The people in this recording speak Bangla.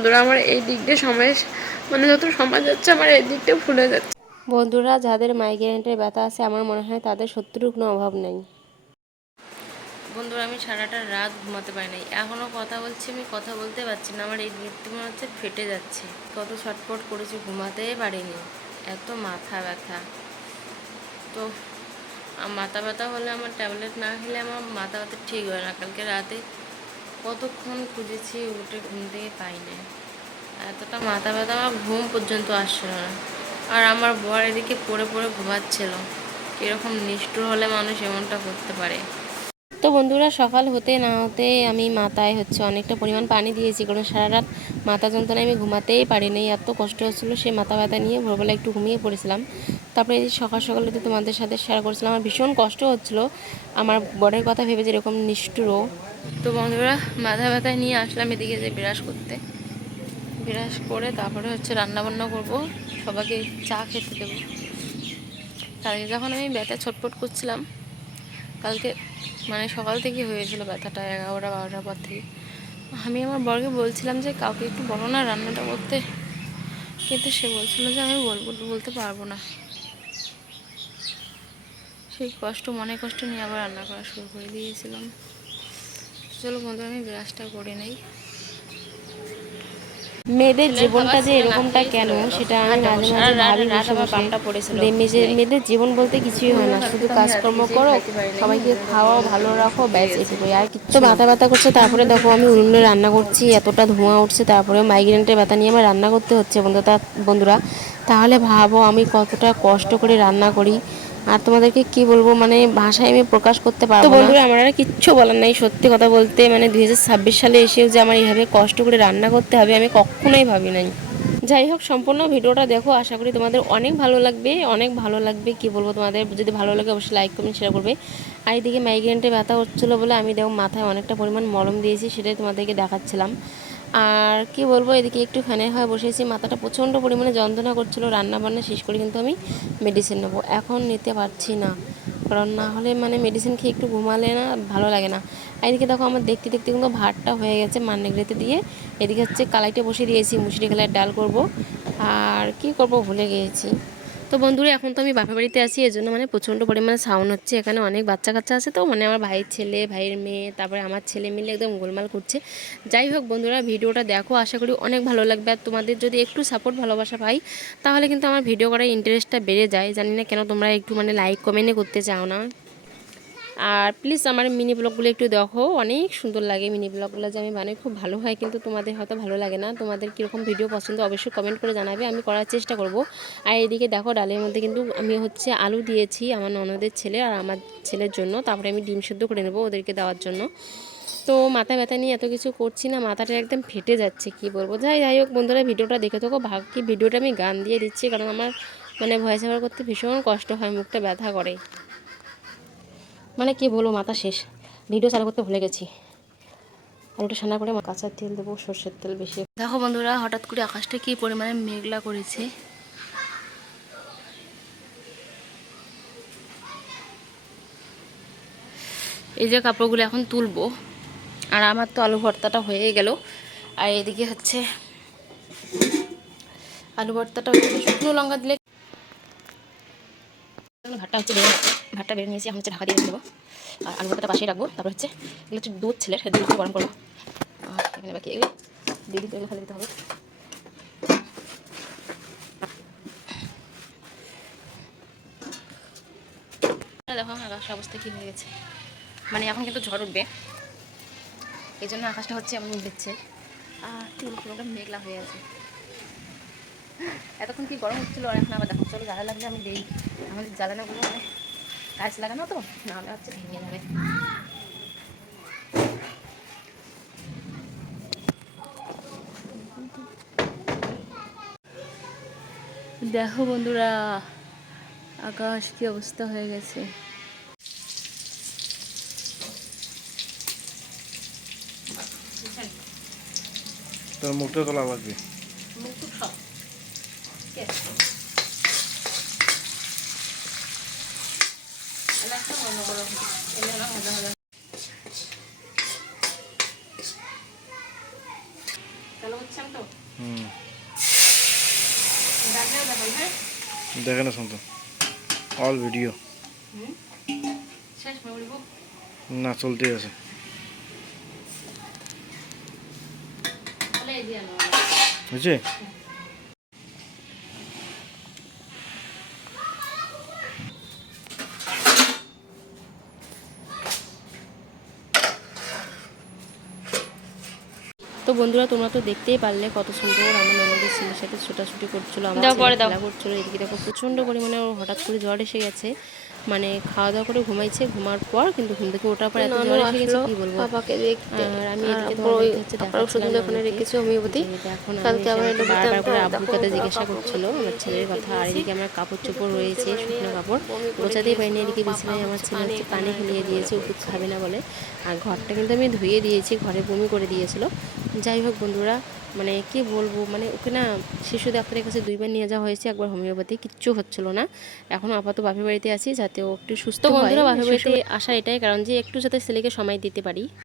বন্ধুরা আমার এই দিক দিয়ে সময় মানে যত সময় যাচ্ছে আমার এই দিকটা ভুলে যাচ্ছে। বন্ধুরা যাদের মাইগ্রেনের ব্যথা আছে আমার মনে হয় তাদের সত্যির কোনো অভাব নেই। বন্ধুরা আমি সারাটা রাত ঘুমাতে পারি নাই, এখনও কথা বলছি, আমি কথা বলতে পারছি না, আমার এই নৃত্য মনে হচ্ছে ফেটে যাচ্ছে। কত ছটফট করেছি, ঘুমাতেই পারিনি, এত মাথা ব্যথা। তো মাথা ব্যথা হলে আমার ট্যাবলেট না খেলে আমার মাথা ব্যথা ঠিক হয় না। কালকে রাতে কতক্ষণ খুঁজেছি, উঠে ঘুম থেকে পাই না, এতটা মাথা ব্যথা আমার ঘুম পর্যন্ত আসছিল না। আর আমার বর এদিকে পড়ে পড়ে ঘুমাচ্ছিল। কীরকম নিষ্ঠুর হলে মানুষ এমনটা করতে পারে। তো বন্ধুরা সকাল হতে না হতে আমি মাথায় অনেকটা পরিমাণ পানি দিয়েছি, কারণ সারা রাত মাথা যন্ত্রণায় আমি ঘুমাতেই পারিনি, এত কষ্ট হচ্ছিলো। সেই মাথা ব্যথা নিয়ে ভোরবেলা একটু ঘুমিয়ে পড়েছিলাম। তারপরে এই সকাল সকালে তো তোমাদের সাথে শেয়ার করেছিলাম, আমার ভীষণ কষ্ট হচ্ছিলো আমার বরের কথা ভেবে, যেরকম নিষ্ঠুরও। তো বন্ধুরা মাথা ব্যথা নিয়ে আসলাম এদিকে যে বিরাজ করতে, বিরাজ করে তারপরে রান্নাবান্না করব, সবাইকে চা খেতে দেবো। কালকে যখন আমি ব্যথা ছটফট করছিলাম, কালকে মানে সকাল থেকে হয়েছিল ব্যথাটা, 11টা 12টার পর থেকে। আমি আমার বরকে বলছিলাম যে কাউকে একটু বলো না রান্নাটা করতে, কিন্তু সে বলছিল যে আমি বলতে পারবো না। সেই কষ্ট, মনে কষ্ট নিয়ে আবার রান্না করা শুরু করে দিয়েছিলাম। চলো বন্ধু আমি ব্রাশটা করে নেই। মেয়েদের ছেলের খাবার জীবনটা যে ছেলে না এরকমটা খেয়েই কেন চলে গেল। সেটা আর আমি দেখো মাঝে সারা মাঝে রাত ভাবি রাত বসে আমার বসে। পামটা পড়েছিল বিছনায়। মেয়েদের জীবন বলতে কিছুই হয় না, শুধু কাজকর্ম করো, সবাইকে খাওয়াও, ভালো রাখো, ব্যাস এটুকুই, আর কিচ্ছু না। মাথা ব্যথা করছে, তারপরে দেখো আমি উনুনে রান্না করছি, এতটা ধোঁয়া উঠছে, তারপরে মাইগ্রেনের ব্যথা নিয়ে আমার রান্না করতে হচ্ছে বন্ধুরা। তাহলে ভাবো আমি কতটা কষ্ট করে রান্না করি, আর তোমাদেরকে কি বলবো, মানে ভাষায় আমি প্রকাশ করতে পারবো না। তো বন্ধুরা আমার আর কিচ্ছু বলার নাই, সত্যি কথা বলতে মানে 2026 সালে এসেও যে আমার এইভাবে কষ্ট করে রান্না করতে হবে আমি কখনোই ভাবি নাই। যাই হোক, সম্পূর্ণ ভিডিওটা দেখো, আশা করি তোমাদের অনেক ভালো লাগবে, অনেক ভালো লাগবে। কি বলবো, তোমাদের যদি ভালো লাগে অবশ্যই লাইক কমেন্ট শেয়ার করবে। আর এদিকে মাইগ্রেনটা ব্যথা হচ্ছিলো বলে আমি দেখো মাথায় অনেকটা পরিমাণ মলম দিয়েছি, সেটাই তোমাদেরকে দেখাচ্ছিলাম। আর কি বলবো, এদিকে একটু ফ্যানের হয়ে বসেছি, মাথাটা প্রচণ্ড পরিমাণে যন্ত্রণা করছিলো। রান্না বান্না শেষ করে কিন্তু আমি মেডিসিন নেবো, এখন নিতে পারছি না, কারণ না হলে মানে মেডিসিন খেয়ে একটু ঘুমালে না ভালো লাগে না। আর এদিকে দেখো আমার দেখতে দেখতে কিন্তু ভাতটা হয়ে গেছে মান্নেগড়িতে দিয়ে। এদিকে কালাইতে বসিয়ে দিয়েছি, মুসুরি কলাইয়ের ডাল করব। আর কি করব ভুলে গিয়েছি। তো বন্ধুরা এখন তো আমি বাপের বাড়িতে আছি, এর জন্য মানে প্রচণ্ড পরিমাণে সাউন্ড হচ্ছে, এখানে অনেক বাচ্চা কাচ্চা আছে, তো মানে আমার ভাইয়ের ছেলে, ভাইয়ের মেয়ে, তারপরে আমার ছেলে মিলে একদম গোলমাল করছে। যাই হোক বন্ধুরা ভিডিওটা দেখো, আশা করি অনেক ভালো লাগবে। আর তোমাদের যদি একটু সাপোর্ট ভালোবাসা পাই তাহলে কিন্তু আমার ভিডিও করার ইন্টারেস্টটা বেড়ে যায়। জানি না কেন তোমরা একটু মানে লাইক কমেন্টে করতে চাও না। আর প্লিজ আমার মিনি ব্লগগুলো একটু দেখো, অনেক সুন্দর লাগে মিনি ব্লগগুলো যে আমি বানাই, খুব ভালো হয়, কিন্তু তোমাদের হয়তো ভালো লাগে না। তোমাদের কীরকম ভিডিও পছন্দ অবশ্যই কমেন্ট করে জানাবে, আমি করার চেষ্টা করব। আর এদিকে দেখো ডালের মধ্যে কিন্তু আমি আলু দিয়েছি আমার ননদের ছেলে আর আমার ছেলের জন্য, তারপরে আমি ডিম সেদ্ধ করে নেবো ওদেরকে দেওয়ার জন্য। তো মাথা ব্যথা নিয়ে এত কিছু করছি না, মাথাটা একদম ফেটে যাচ্ছে, কি বলবো। যাই হোক বন্ধুরা ভিডিওটা দেখে থাকো, ভাবছি ভিডিওটা আমি গান দিয়ে দিচ্ছি, কারণ আমার মানে ভয়েস ওভার করতে ভীষণ কষ্ট হয়, মুখটা ব্যথা করে, মানে কি বলবো মাথা শেষ। ভিডিও চালু করতে ভুলে গেছি। আলুটা সান্না করে কাঁচার তেল দেবো, সর্ষের তেল বেশি। দেখো বন্ধুরা হঠাৎ করে আকাশটা কি পরিমাণে মেঘলা করেছে। এই যে কাপড়গুলো এখন তুলবো। আর আমার তো আলু ভর্তাটা হয়ে গেল। আর এদিকে আলু ভর্তাটা শুকনো লঙ্কা দিলে ভাতটা বেড়ে নিয়েছি, এখন ঢাকা দিয়ে দেবো। আর আলু ভর্তাটা পাশেই রাখবো। তারপর এগুলো দুধ ছেলের, দুধটা গরম করবো। আর এখানে বাকি এগুলো দিয়ে দিতে, এগুলো ফেলে দিতে হবে। দেখো আকাশের অবস্থা কী হয়ে গেছে, মানে এখন কিন্তু ঝড় উঠবে, এই জন্য আকাশটা এমন দিচ্ছে। আর পুরোটা মেঘলা হয়ে আছে। এতক্ষণ কি গরম হচ্ছিলো, আর এখন আবার দেখো চলো জ্বালা লাগলে আমি দিই। আমাদের জ্বালানাগুলো মানে গাছ লাগানো তো, নাহলে ভেঙে যাবে। দেখো বন্ধুরা আকাশ কি অবস্থা হয়ে গেছে। তোর মুখটা তোলা লাগবে। চলো হচ্ছে তো হুম ডাকলেও দেখান, হ্যাঁ? দেখে না শুনতো অল ভিডিও শেষ বলবো। না চলতেই আছে। তাহলে এই দিয়ে আনো। বুঝছে? তো বন্ধুরা তোমরা তো দেখতেই পারলে কত সুন্দর আমার ননদের ছেলের সাথে ছোটাছুটি করছিল, আমার দাও, ছেলে পরে দাও। খেলা করছিল। এদিকে দেখো প্রচণ্ড পরিমাণে ওর হঠাৎ করে জ্বর এসে গেছে, মানে খাওয়া দাওয়া করে ঘুমাইছে, ঘুমার পর কিন্তু ঘুম থেকে ওঠার পর এত জ্বর এসে গেছে কি বলবো। পাপাকে দেখতে। আর আমি আর এদিকে ওই তোমাদেরকে হচ্ছে আপনার ওষুধ দেখাচ্ছিলাম ওখানে নানুকে। রেখেছি হোমিওপ্যাথি। যে এখন আমি কালকে এসে আবার আমাকে এটা বারবার দিতাম, করে তো আব্বুর দেখো কথা ওরা জিজ্ঞাসা কাপড় করছিল ধুয়ে আমার ছেলের রেখে কথা। আর দিয়েছি। এদিকে আমার কাপড় চোপড় তুলতে রয়েছে, পারিনি, শুকনো কাপড় বমি করে গোছাতেই পারিনি। দিয়েছিল। এদিকে পাপা বিছানায় আমার হচ্ছে ছেলে হচ্ছে পানি এখানে ফেলিয়ে বমি দিয়েছে করে ওষুধ দিয়েছে। খাবে না বলে। আর ঘরটা কিন্তু আমি ধুয়ে দিয়েছি, ঘরে বমি করে দিয়েছিল। যাই হোক বন্ধুরা, মানে কি বলবো, মানে ওকে না শিশু ডাক্তারের কাছে 2 বার নিয়ে যাওয়া হয়েছে, একবার হোমিওপ্যাথি, কিচ্ছু হচ্ছিল না। এখন আপাতত বাপের বাড়িতে আছি যাতে ও একটু সুস্থ হয়। বন্ধুরা, বাপের বাড়িতে শিশু আসা এটাই কারণ যে একটু যাতে ছেলেকে সময় দিতে পারি।